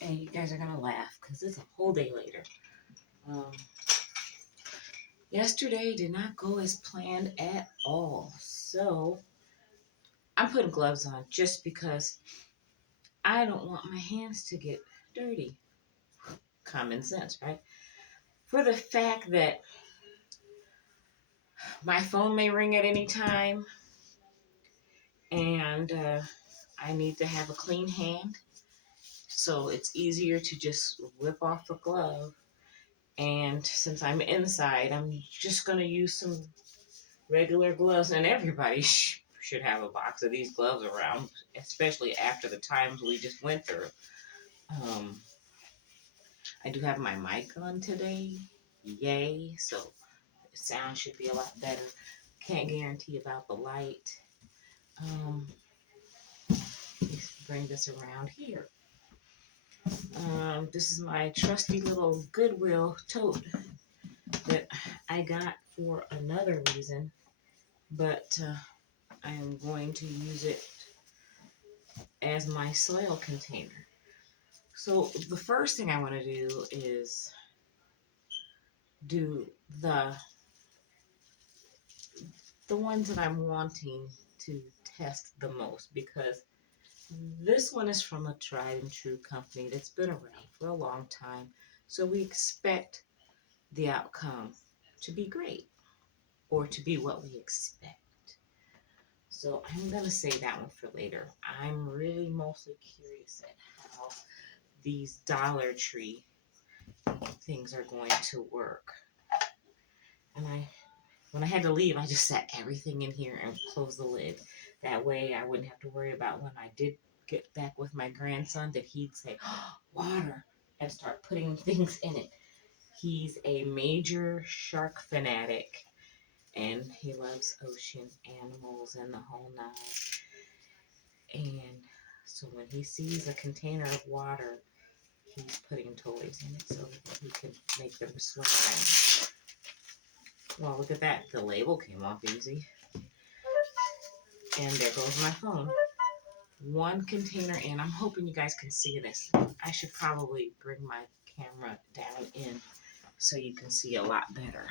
And you guys are gonna laugh because it's a whole day later. Um, Yesterday did not go as planned at all. So I'm putting gloves on just because I don't want my hands to get dirty. Common sense, right? For the fact that my phone may ring at any time and I need to have a clean hand. So it's easier to just whip off the glove. And since I'm inside, I'm just going to use some regular gloves. And everybody should have a box of these gloves around, especially after the times we just went through. Um, I do have my mic on today. Yay. So the sound should be a lot better. Can't guarantee about the light. Let's bring this around here. This is my trusty little Goodwill tote that I got for another reason, but I am going to use it as my soil container. So the first thing I want to do is do the ones that I'm wanting to test the most, because this one is from a tried and true company that's been around for a long time. So we expect the outcome to be great, or to be what we expect. So I'm going to save that one for later. I'm really mostly curious at how these Dollar Tree things are going to work. And when I had to leave, I just set everything in here and closed the lid. That way I wouldn't have to worry about when I did get back with my grandson that he'd say, oh, water, and start putting things in it. He's a major shark fanatic, and he loves ocean animals and the whole nine. And so when he sees a container of water, he's putting toys in it so that he can make them swim around. Well, look at that. The label came off easy. And there goes my phone. One container in. I'm hoping you guys can see this. I should probably bring my camera down in so you can see a lot better.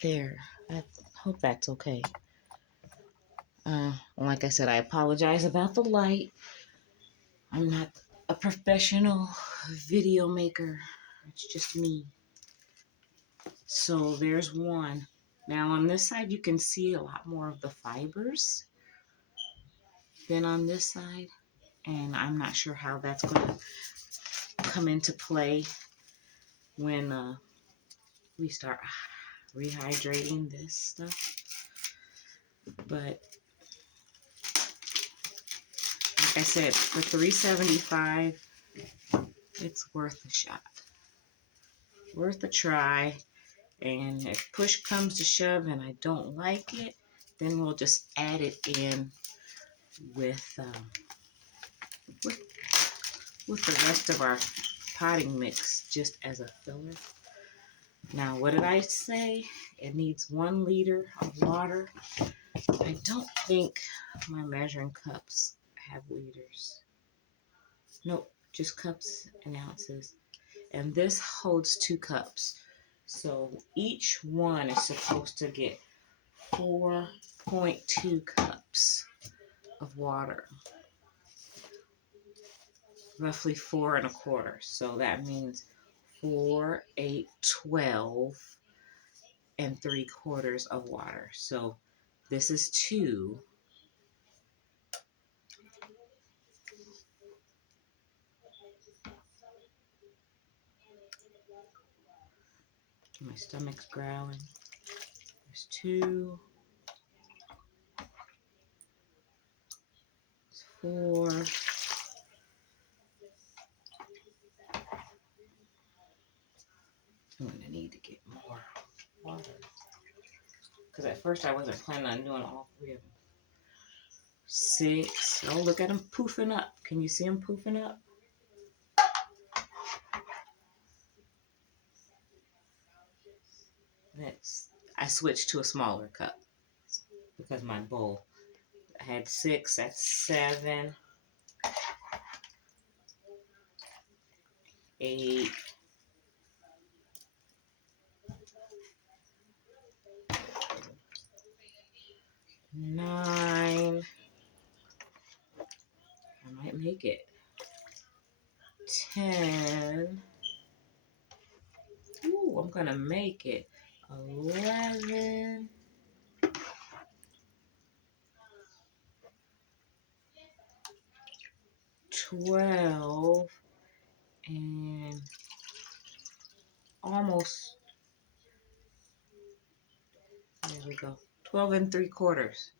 There. I hope that's okay. Like I said, I apologize about the light. I'm not a professional video maker. It's just me. So there's one. Now on this side, you can see a lot more of the fibers than on this side. And I'm not sure how that's going to come into play when we start rehydrating this stuff. But like I said, for $3.75, it's worth a shot. Worth a try. And if push comes to shove and I don't like it, then we'll just add it in with the rest of our potting mix just as a filler. Now, what did I say? It needs 1 liter of water. I don't think my measuring cups have liters. Nope, just cups and ounces. And this holds 2 cups. So each one is supposed to get 4.2 cups of water. Roughly 4 1/4. So that means 4, 8, 12 3/4 of water. So this is 2. My stomach's growling. There's 2. It's 4. I'm going to need to get more water. Because at first I wasn't planning on doing all 3 of them. 6. Oh, look at them poofing up. Can you see them poofing up? I switched to a smaller cup because my bowl, I had 6, that's 7, 8, 9. I might make it 10. Ooh, I'm gonna make it 11. 12 and almost, there we go, 12 and 3/4.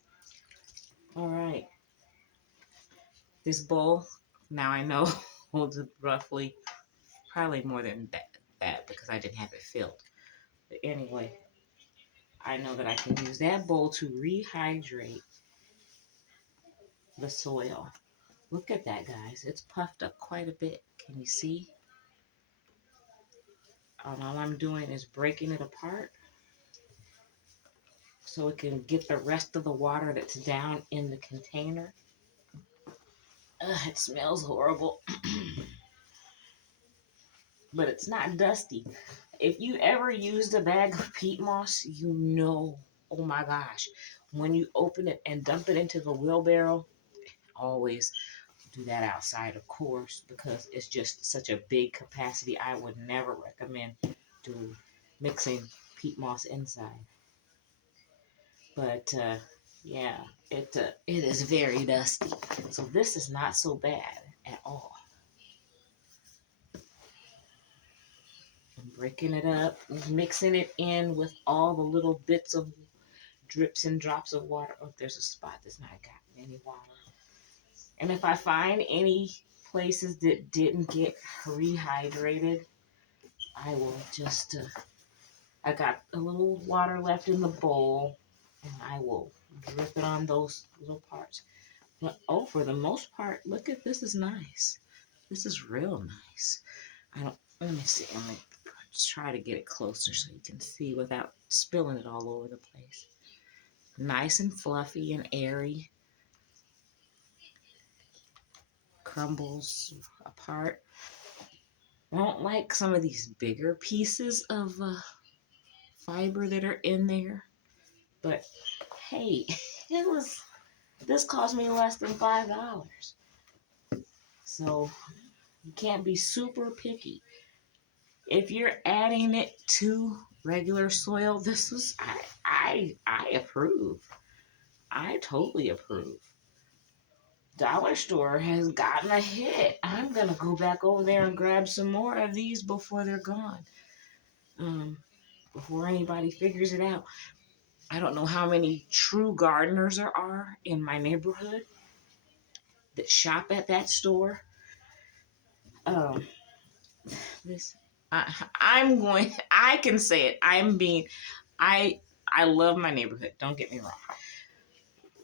All right, this bowl, now I know, holds roughly, probably more than that because I didn't have it filled. But anyway, I know that I can use that bowl to rehydrate the soil. Look at that, guys. It's puffed up quite a bit. Can you see? All I'm doing is breaking it apart so it can get the rest of the water that's down in the container. Ugh, it smells horrible. But it's not dusty. If you ever used a bag of peat moss, you know, oh my gosh, when you open it and dump it into the wheelbarrow, always do that outside, of course, because it's just such a big capacity. I would never recommend doing mixing peat moss inside. But yeah, it is very dusty. So this is not so bad at all. I'm breaking it up, mixing it in with all the little bits of drips and drops of water. Oh, there's a spot that's not gotten any water. And if I find any places that didn't get rehydrated, I will just, I got a little water left in the bowl, and I will drip it on those little parts. But oh, for the most part, look at this is nice. This is real nice. Let me see. Let me try to get it closer so you can see without spilling it all over the place. Nice and fluffy and airy. Crumbles apart. I don't like some of these bigger pieces of fiber that are in there, but hey, this cost me less than $5, so you can't be super picky. If you're adding it to regular soil, this is I approve. I totally approve. Dollar store has gotten a hit. I'm gonna go back over there and grab some more of these before they're gone. Before anybody figures it out. I don't know how many true gardeners there are in my neighborhood that shop at that store. This I'm going. I can say it. I love my neighborhood. Don't get me wrong.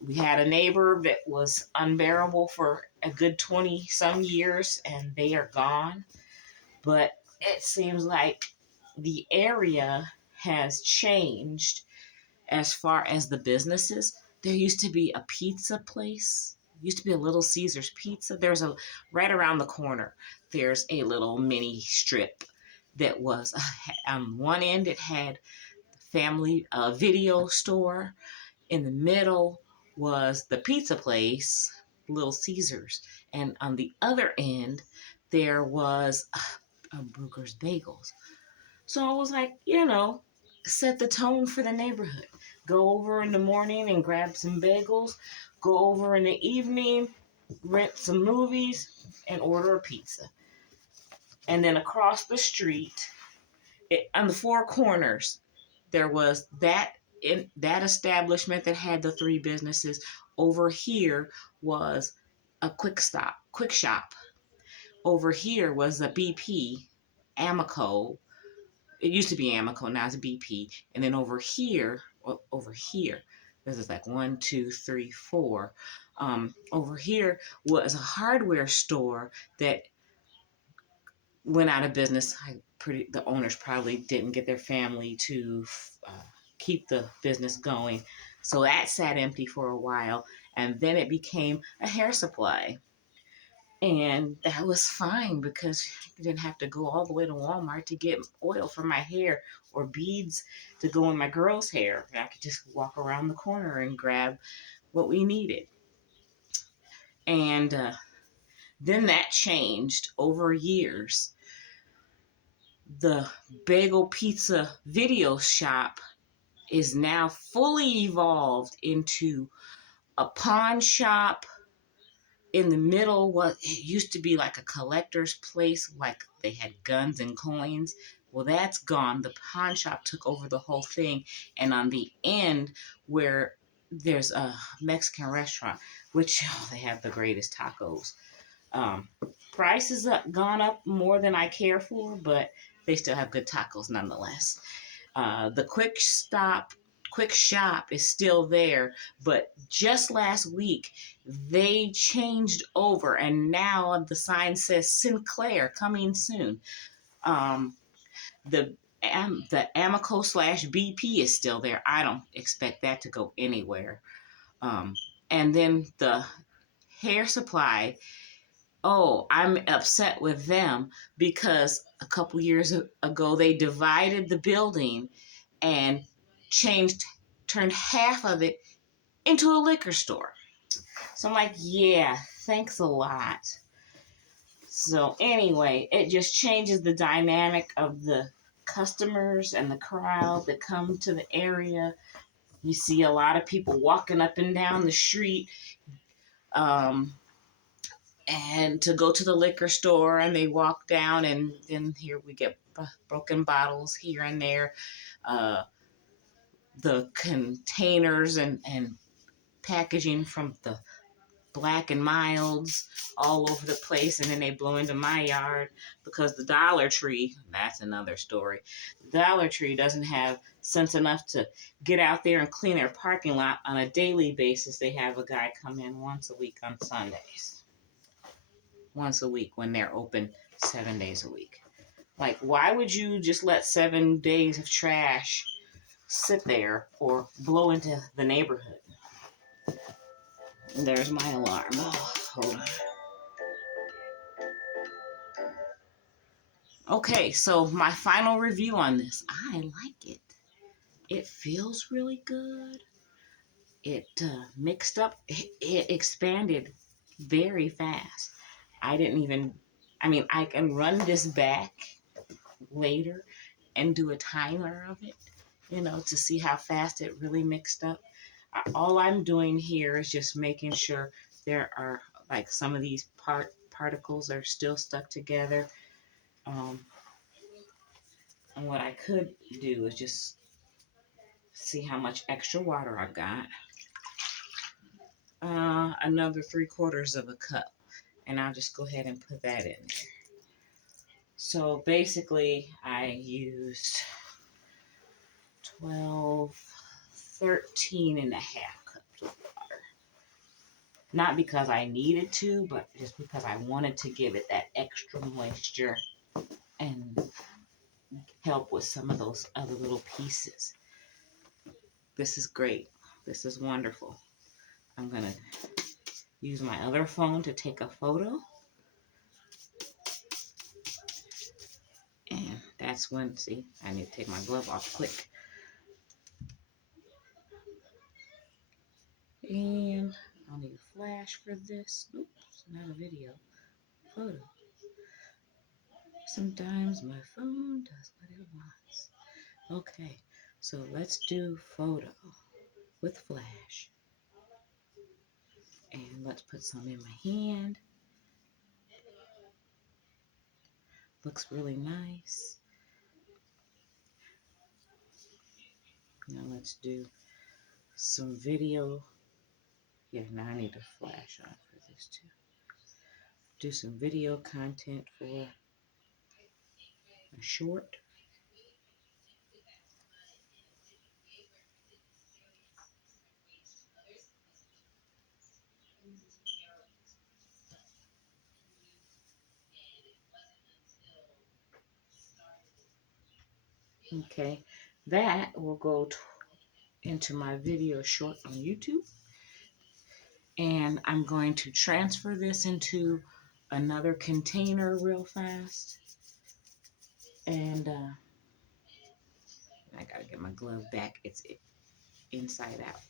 We had a neighbor that was unbearable for a good 20 some years, and they are gone. But it seems like the area has changed as far as the businesses. There used to be a pizza place. Used to be a Little Caesars Pizza. There's a right around the corner. There's a little mini strip that was on one end. It had family video store. In the middle was the pizza place, Little Caesars, and on the other end there was Brooker's Bagels. So I was like, set the tone for the neighborhood. Go over in the morning and grab some bagels. Go over in the evening, rent some movies, and order a pizza. And then across the street, on the four corners, there was that establishment that had the three businesses. Over here was a quick shop. Over here was a BP, Amico. It used to be Amico, now it's BP. And then over here, this is like 1, 2, 3, 4. Over here was a hardware store that went out of business. The owners probably didn't get their family to keep the business going. So that sat empty for a while, and then it became a hair supply. And that was fine because you didn't have to go all the way to Walmart to get oil for my hair or beads to go in my girl's hair. I could just walk around the corner and grab what we needed. And then that changed over years. The bagel pizza video shop is now fully evolved into a pawn shop. In the middle, what it used to be like a collector's place, like they had guns and coins. Well, that's gone. The pawn shop took over the whole thing. And on the end, where there's a Mexican restaurant, which they have the greatest tacos. Um, Prices up gone up more than I care for, but they still have good tacos nonetheless. The quick shop is still there, but just last week they changed over, and now the sign says Sinclair coming soon. Um, the the Amico slash BP is still there. I don't expect that to go anywhere. Um, and then the hair supply. Oh, I'm upset with them because a couple years ago they divided the building and changed, turned half of it into a liquor store. So I'm like, yeah, thanks a lot. So anyway, it just changes the dynamic of the customers and the crowd that come to the area. You see a lot of people walking up and down the street, um, and to go to the liquor store, and they walk down, and then here we get broken bottles here and there. Uh, the containers and packaging from the Black and Milds all over the place, and then they blow into my yard because the Dollar Tree, that's another story. The Dollar Tree doesn't have sense enough to get out there and clean their parking lot on a daily basis. They have a guy come in once a week on Sundays. Once a week when they're open 7 days a week. Like, why would you just let 7 days of trash sit there or blow into the neighborhood? There's my alarm. Oh, hold on. Okay, so my final review on this. I like it. It feels really good. It mixed up, it expanded very fast. I can run this back later and do a timer of it, to see how fast it really mixed up. All I'm doing here is just making sure there are, like, some of these particles are still stuck together. Um, and what I could do is just see how much extra water I've got. Another 3/4 of a cup. And I'll just go ahead and put that in there. So basically, I used 12, 13 and a half cups of water. Not because I needed to, but just because I wanted to give it that extra moisture and help with some of those other little pieces. This is great. This is wonderful. I'm going to use my other phone to take a photo. And that's when, see, I need to take my glove off quick. And I'll need a flash for this. Oops, not a video. Photo. Sometimes my phone does what it wants. Okay, so let's do photo with flash. And let's put some in my hand. Looks really nice. Now let's do some video. Yeah, now I need a flash on for this too. Do some video content for a short. Okay, that will go into my video short on YouTube. And I'm going to transfer this into another container real fast. And I gotta get my glove back. It's inside out.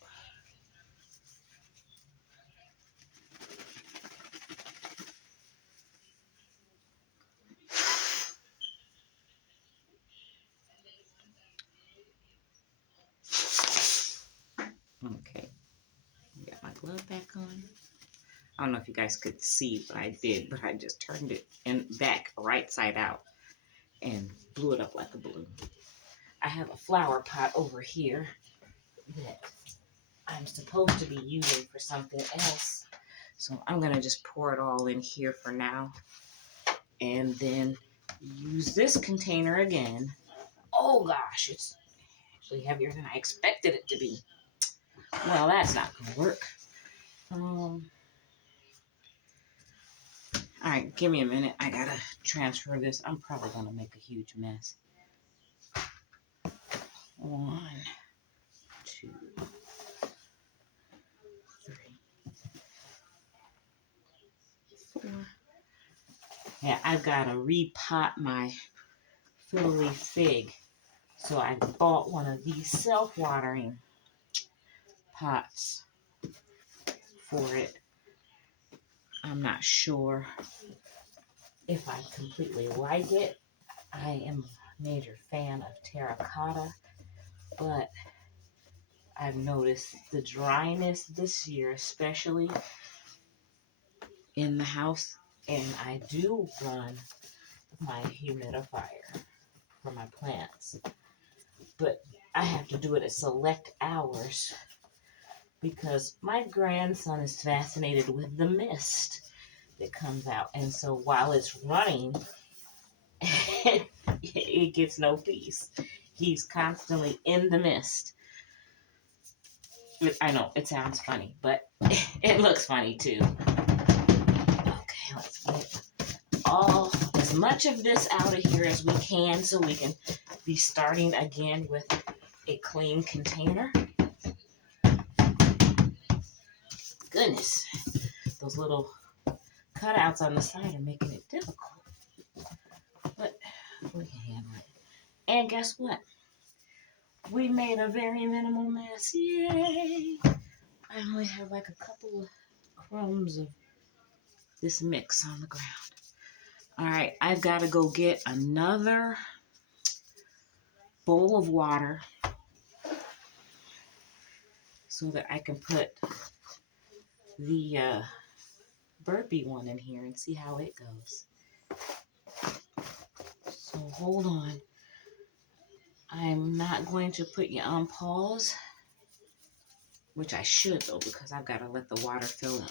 Okay, got my glove back on. I don't know if you guys could see what I did, but I just turned it back right side out and blew it up like a balloon. I have a flower pot over here that I'm supposed to be using for something else. So I'm going to just pour it all in here for now. And then use this container again. Oh gosh, it's actually heavier than I expected it to be. Well, that's not going to work. All right, give me a minute. I got to transfer this. I'm probably going to make a huge mess. 1, 2, 3, 4. Yeah, I've got to repot my fiddly fig. So I bought one of these self-watering pots for it. I'm not sure if I completely like it. I am a major fan of terracotta, but I've noticed the dryness this year, especially in the house, and I do run my humidifier for my plants, but I have to do it at select hours because my grandson is fascinated with the mist that comes out, and so while it's running, it gets no peace. He's constantly in the mist. I know it sounds funny, but it looks funny too. Okay, let's get all as much of this out of here as we can so we can be starting again with a clean container. Goodness, those little cutouts on the side are making it difficult, but we can handle it. And guess what? We made a very minimal mess. Yay! I only have like a couple of crumbs of this mix on the ground. All right, I've got to go get another bowl of water so that I can put the burpee one in here and see how it goes. So hold on. I'm not going to put you on pause, which I should though, because I've got to let the water fill up.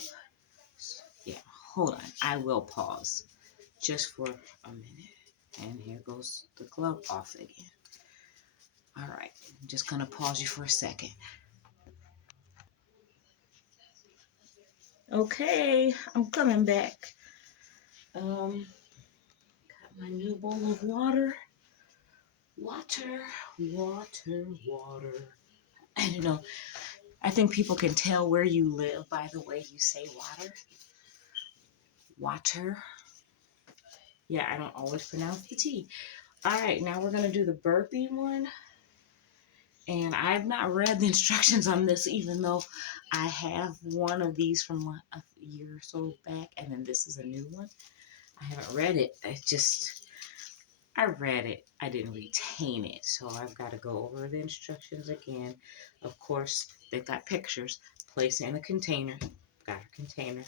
So, yeah, hold on. I will pause just for a minute. And here goes the glove off again. All right, I'm just going to pause you for a second. Okay, I'm coming back. Got my new bowl of water. Water. I don't know. I think people can tell where you live by the way you say water. Water. Yeah, I don't always pronounce the T. All right, now we're going to do the burpee one. And I've not read the instructions on this, even though I have one of these from a year or so back. And then this is a new one. I haven't read it. I read it. I didn't retain it. So I've got to go over the instructions again. Of course, they've got pictures. Place in a container. Got a container.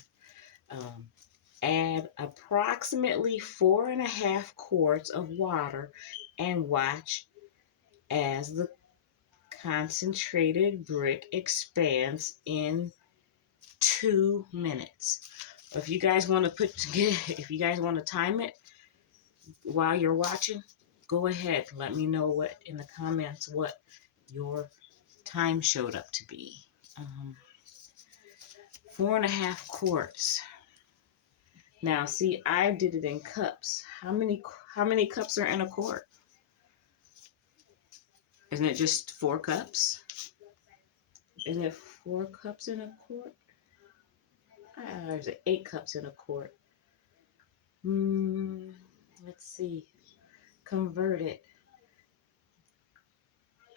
Add approximately 4.5 quarts of water and watch as the concentrated brick expands in 2 minutes. If you guys want to time it while you're watching, go ahead. Let me know what in the comments what your time showed up to be. 4.5 quarts. Now, see, I did it in cups. How many cups are in a quart? Isn't it just 4 cups? Is it 4 cups in a quart? There's 8 cups in a quart. Let's see. Convert it.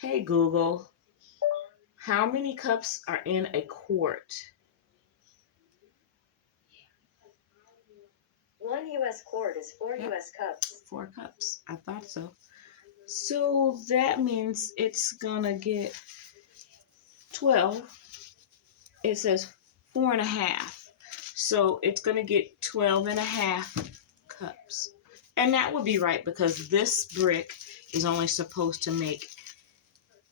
Hey Google, how many cups are in a quart? 1 U.S. quart is 4 U.S. cups. 4 cups. I thought so. So that means it's gonna get 12. It says 4.5. So it's gonna get 12.5 cups. And that would be right because this brick is only supposed to make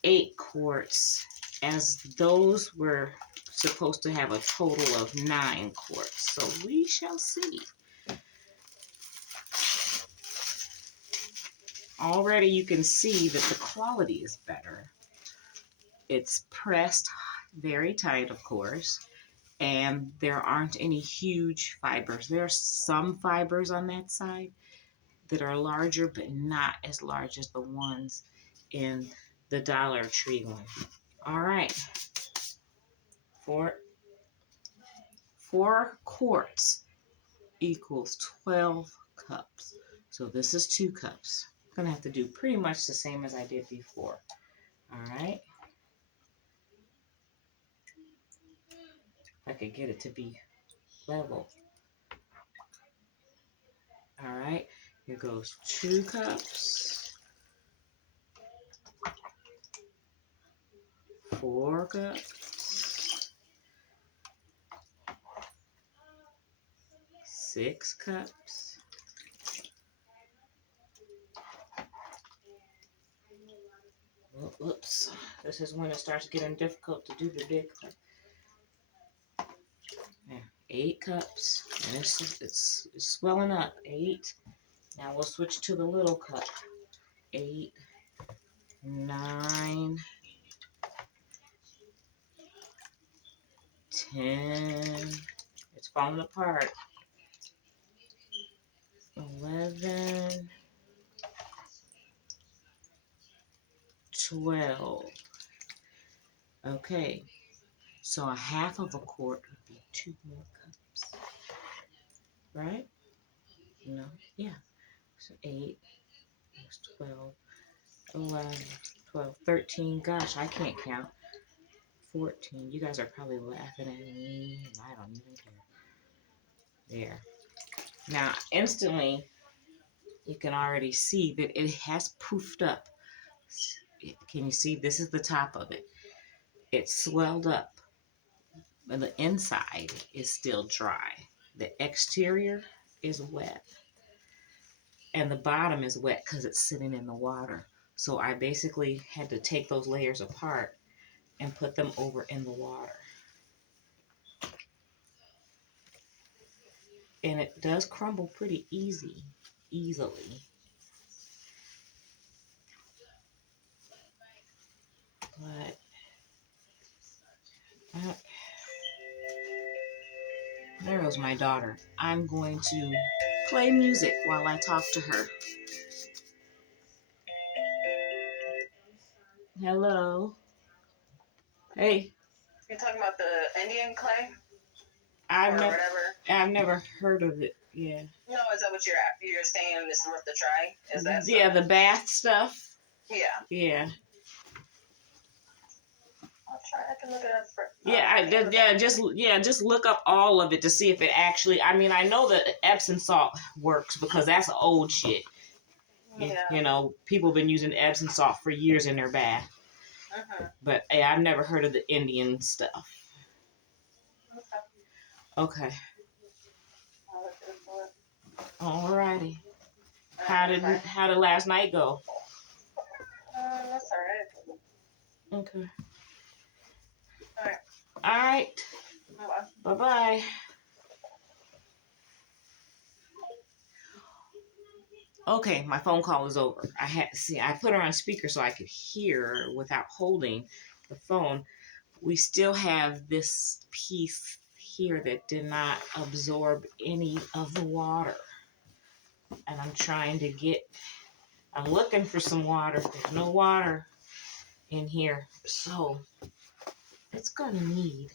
8 quarts, as those were supposed to have a total of 9 quarts. So we shall see. Already you can see that the quality is better. It's pressed very tight, of course, and there aren't any huge fibers. There are some fibers on that side that are larger, but not as large as the ones in the Dollar Tree one. All right. 4 quarts equals 12 cups. So this is 2 cups. I'm gonna have to do pretty much the same as I did before. All right. If I could get it to be level. All right. Here goes 2 cups, 4 cups, 6 cups. Oops. This is when it starts getting difficult to do the big cup. 8 cups, and it's swelling up. 8. Now we'll switch to the little cup. 8, 9, 10. It's falling apart. 11, 12. Okay, so a half of a quart would be 2 more cups, right? No, yeah. So 8, 12, 11, 12, 13. Gosh, I can't count. 14. You guys are probably laughing at me. I don't even care. There. Now, instantly, you can already see that it has poofed up. Can you see? This is the top of it. It's swelled up, but the inside is still dry. The exterior is wet, and the bottom is wet because it's sitting in the water. So I basically had to take those layers apart and put them over in the water. And it does crumble pretty easily. But there goes my daughter. I'm going to play music while I talk to her. Hello. Hey. You're talking about the Indian clay? Whatever. I've never heard of it. Yeah. No, is that what you're saying is worth a try? Is that yeah, the bath stuff? Yeah. Yeah. I'll try. I can look it up for. Just look up all of it to see if it actually. I mean, I know that Epsom salt works because that's old shit. Yeah. You know, people have been using Epsom salt for years in their bath. But hey, I've never heard of the Indian stuff. Okay. Alrighty. How did last night go? That's alright. Okay. Alright. Alright. Bye-bye. Okay, my phone call is over. I put her on speaker so I could hear without holding the phone. We still have this piece here that did not absorb any of the water. And I'm looking for some water. There's no water in here. So it's gonna need,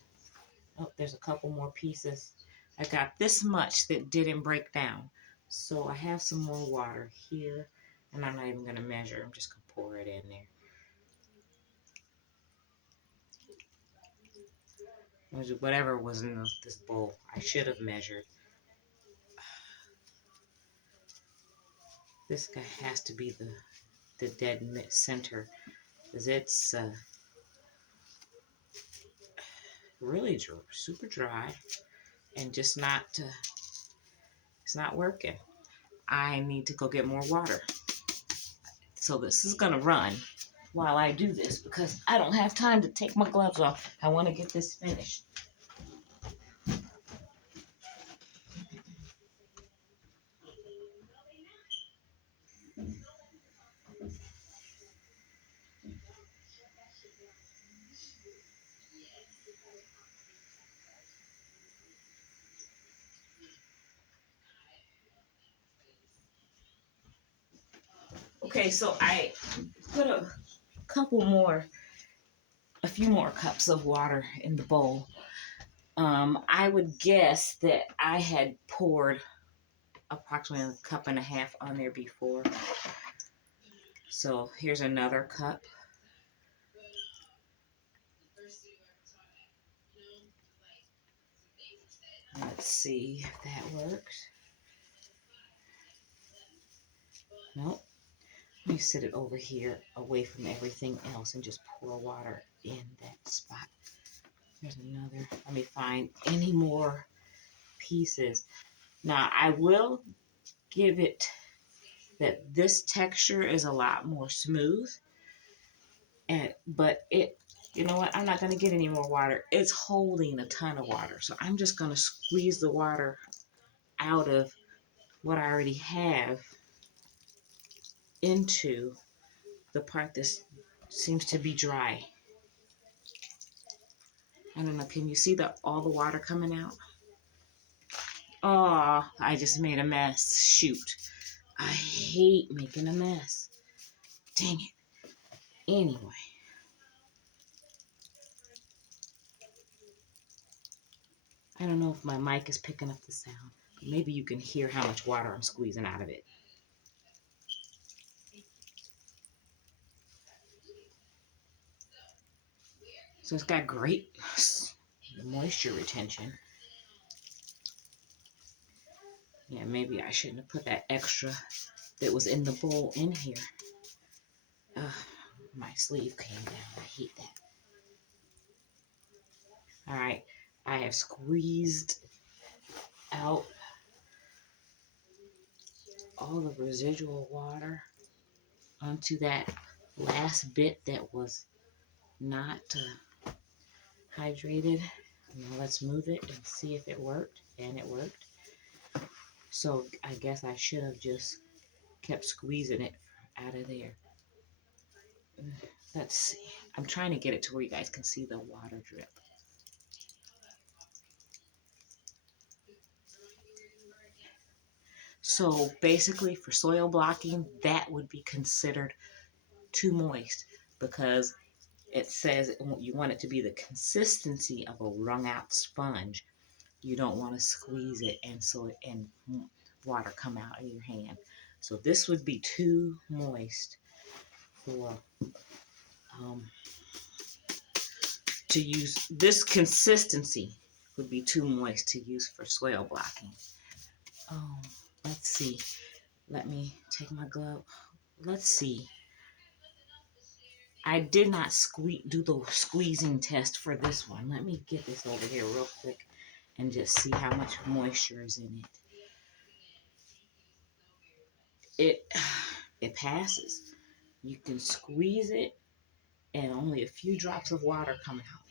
oh, there's a couple more pieces. I got this much that didn't break down. So I have some more water here, and I'm not even gonna measure. I'm just gonna pour it in there. Whatever was in this bowl, I should have measured. This guy has to be the dead center, because it's really super dry and just not, it's not working. I need to go get more water. So this is gonna run while I do this because I don't have time to take my gloves off. I want to get this finished. Okay, so I put a few more cups of water in the bowl. I would guess that I had poured approximately a cup and a half on there before. So here's another cup. Let's see if that works. Nope. Let me sit it over here away from everything else and just pour water in that spot. There's another. Let me find any more pieces. Now I will give it that this texture is a lot more smooth, but you know what, I'm not going to get any more water. It's holding a ton of water, so I'm just going to squeeze the water out of what I already have into the part that seems to be dry. I don't know, can you see all the water coming out? Oh, I just made a mess. Shoot, I hate making a mess. Dang it. Anyway, I don't know if my mic is picking up the sound. Maybe you can hear how much water I'm squeezing out of it. So it's got great moisture retention. Yeah, maybe I shouldn't have put that extra that was in the bowl in here. Ugh, my sleeve came down. I hate that. All right, I have squeezed out all the residual water onto that last bit that was not hydrated. Now let's move it and see if it worked. And it worked. So I guess I should have just kept squeezing it out of there. Let's see. I'm trying to get it to where you guys can see the water drip. So basically for soil blocking, that would be considered too moist because it says you want it to be the consistency of a wrung out sponge. You don't want to squeeze it and water come out of your hand. So this would be too moist for to use. This consistency would be too moist to use for soil blocking. Let's see. Let me take my glove. Let's see. I did not do the squeezing test for this one. Let me get this over here real quick and just see how much moisture is in it. It passes. You can squeeze it and only a few drops of water come out.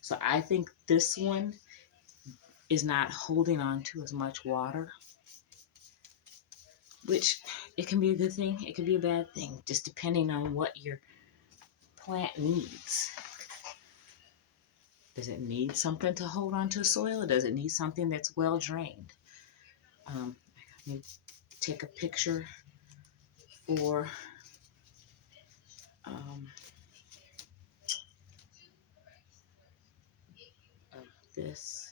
So I think this one is not holding on to as much water, which it can be a good thing, it can be a bad thing, just depending on what your plant needs. Does it need something to hold on to soil, or does it need something that's well drained? Let me take a picture for this.